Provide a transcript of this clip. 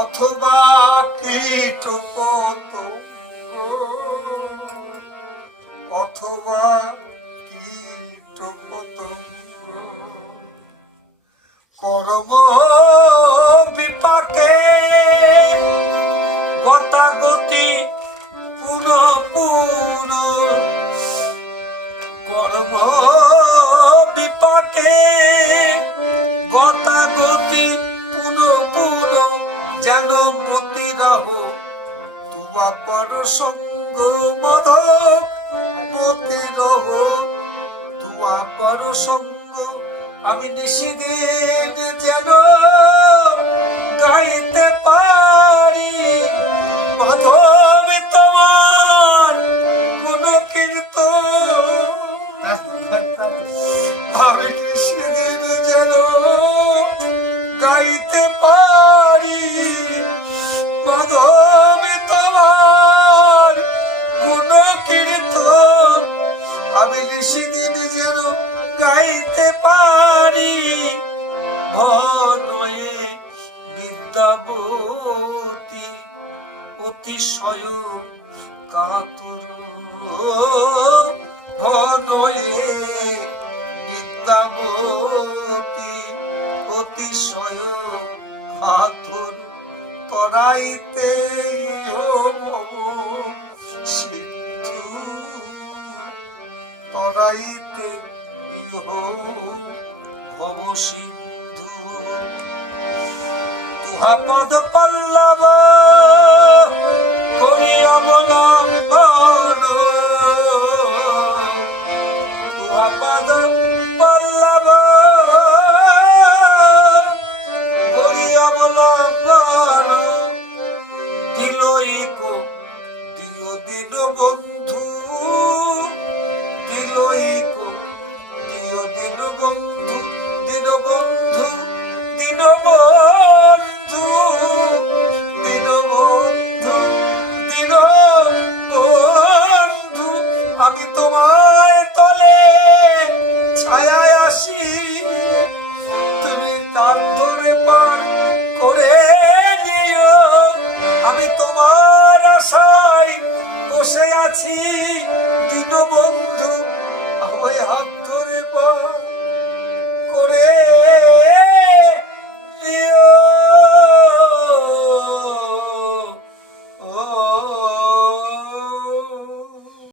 অথবা কীট পতঙ্গ, অথবা কীট পতঙ্গ, কর্ম বিপাকে গতাগতি পুনঃ পুনঃ, কর্ম বিপাকে গতাগতি পুনঃ পুনঃ, যেন মতি রহ তুয়া পর সঙ্গ মধক, মতি রহ তুয়া পর সঙ্গ। আমি নিশিদিন যেন গাইতে পারি মাধব তোমার কোন কীর্তন, আমি নিশিদিন যেন গাইতে পারি মাধব তোমার কোন কীর্তন, আমি নিশিদিন যেন গাইতে পারি অনয়ে বিদ্যাবতী অতিশয় কাতর, অনয়ে বিদ্যাবতী অতিশয় কাতর, তরাইতে সিন্ধু, তরাইতে ভব সিন্ধু। তুহা পদ পল্লব করি অবলম্বন, তুহা পদ পল্লব করি অবলম্বন, দিলইকো দিও দিন বন্ধু, দিলইকো দিও দিন বন্ধু, দিন বন্ধু, দিন বন্ধু, দিন বন্ধু, দিন বন্ধু। আমি তোমায় তলে ছায়ায় আসি, তুমি তার ধরে পার করে নিও, আমি তোমার আশায় বসে আছি দিন বন্ধু।